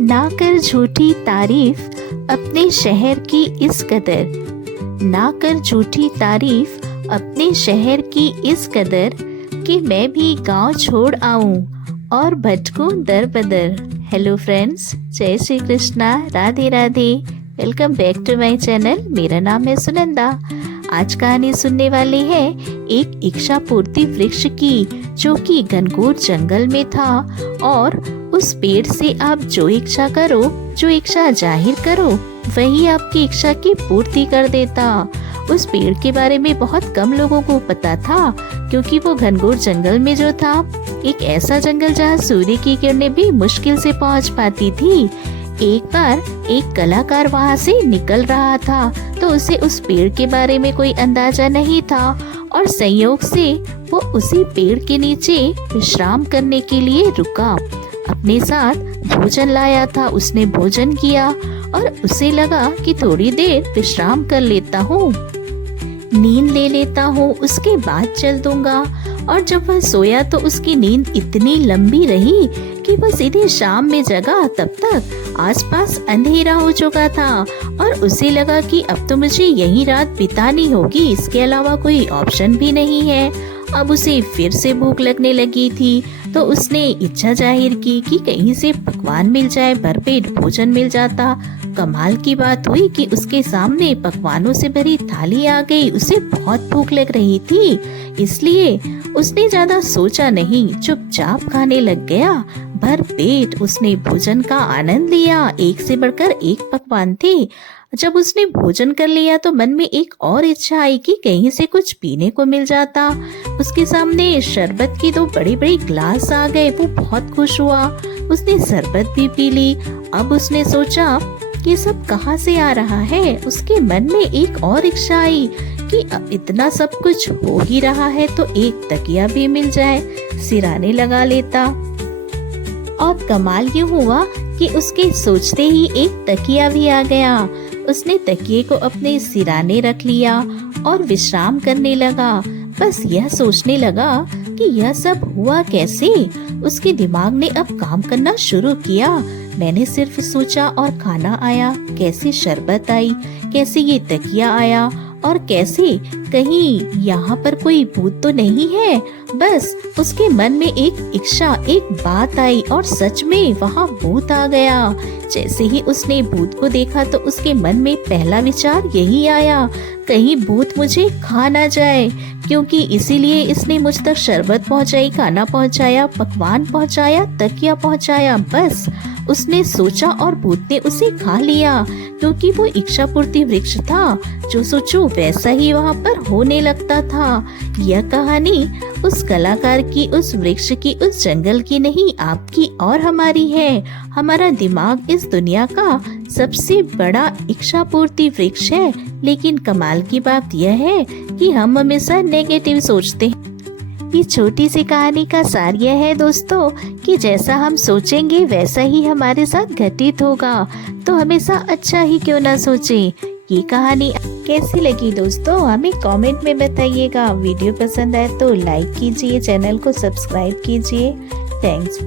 ना कर झूठी तारीफ अपने शहर की इस कदर, ना कर झूठी तारीफ अपने शहर की इस कदर कि मैं भी गांव छोड़ आऊं और भटकूं दर बदर। हेलो फ्रेंड्स, जय Shri Krishna, Radhe Radhe. Welcome back to my channel. मेरा नाम है सुनंदा। आज कहानी सुनने वाले हैं एक इच्छा पूर्ति वृक्ष की, जो कि घनघोर जंगल में था। और उस पेड़ से आप जो इच्छा करो, जो इच्छा जाहिर करो, वही आपकी इच्छा की पूर्ति कर देता। उस पेड़ के बारे में बहुत कम लोगों को पता था, क्योंकि वो घनघोर जंगल में जो था, एक ऐसा जंगल जहाँ सूर्य की किरणें भी मुश्किल से पहुँच पाती थी। एक बार एक कलाकार वहाँ से निकल रहा था, तो उसे उस पेड़ के बारे में कोई अंदाजा नहीं था, और संयोग से वो उसी पेड़ के नीचे विश्राम करने के लिए रुका। अपने साथ भोजन लाया था। उसने भोजन किया और उसे लगा कि थोड़ी देर विश्राम कर लेता हूँ, नींद ले लेता हूँ, उसके बाद चल दूंगा। और जब वह सोया तो उसकी नींद इतनी लंबी रही कि वह सीधे शाम में जगा। तब तक आसपास अंधेरा हो चुका था और उसे लगा कि अब तो मुझे यही रात बितानी होगी, इसके अलावा कोई ऑप्शन भी नहीं है। अब उसे फिर से भूख लगने लगी थी, तो उसने इच्छा जाहिर की कि कहीं से पकवान मिल जाए, भरपेट भोजन मिल जाता। कमाल की बात हुई कि उसके सामने पकवानों से भरी थाली आ गई। उसे बहुत भूख लग रही थी, इसलिए उसने ज्यादा सोचा नहीं, चुपचाप खाने लग गया। भर पेट उसने भोजन का आनंद लिया। एक से बढ़कर एक पकवान थे। जब उसने भोजन कर लिया तो मन में एक और इच्छा आई कि कहीं से कुछ पीने को मिल जाता। उसके सामने शरबत की 2 बड़े बड़े ग्लास आ गए। वो बहुत खुश हुआ, उसने शरबत भी पी ली। अब उसने सोचा ये सब कहाँ से आ रहा है। उसके मन में एक और इच्छा आई कि अब इतना सब कुछ हो ही रहा है तो एक तकिया भी मिल जाए, सिराने लगा लेता। और कमाल ये हुआ कि उसके सोचते ही एक तकिया भी आ गया। उसने तकिए को अपने सिराने रख लिया और विश्राम करने लगा। बस यह सोचने लगा कि यह सब हुआ कैसे। उसके दिमाग ने अब काम करना शुरू किया। मैंने सिर्फ सोचा और खाना आया, कैसे शरबत आई, कैसे ये तकिया आया, और कैसे कहीं यहाँ पर कोई भूत तो नहीं है। बस उसके मन में एक इच्छा, एक बात आई और सच में वहाँ भूत आ गया। जैसे ही उसने भूत को देखा तो उसके मन में पहला विचार यही आया, कहीं भूत मुझे खा ना जाए, क्योंकि इसीलिए इसने मुझ तक शरबत पहुँचाई, खाना पहुँचाया, पकवान पहुँचाया, तकिया पहुँचाया। बस उसने सोचा और भूत ने उसे खा लिया, क्योंकि वो इच्छा पूर्ति वृक्ष था। जो सोचो वैसा ही वहाँ पर होने लगता था। यह कहानी उस कलाकार की, उस वृक्ष की, उस जंगल की नहीं, आपकी और हमारी है। हमारा दिमाग इस दुनिया का सबसे बड़ा इच्छा पूर्ति वृक्ष है, लेकिन कमाल की बात यह है कि हम हमेशा नेगेटिव सोचते हैं। ये छोटी सी कहानी का सार यह है दोस्तों कि जैसा हम सोचेंगे वैसा ही हमारे साथ घटित होगा, तो हमेशा अच्छा ही क्यों ना सोचें। ये कहानी कैसी लगी दोस्तों, हमें कमेंट में बताइएगा। वीडियो पसंद आए तो लाइक कीजिए, चैनल को सब्सक्राइब कीजिए। थैंक्स।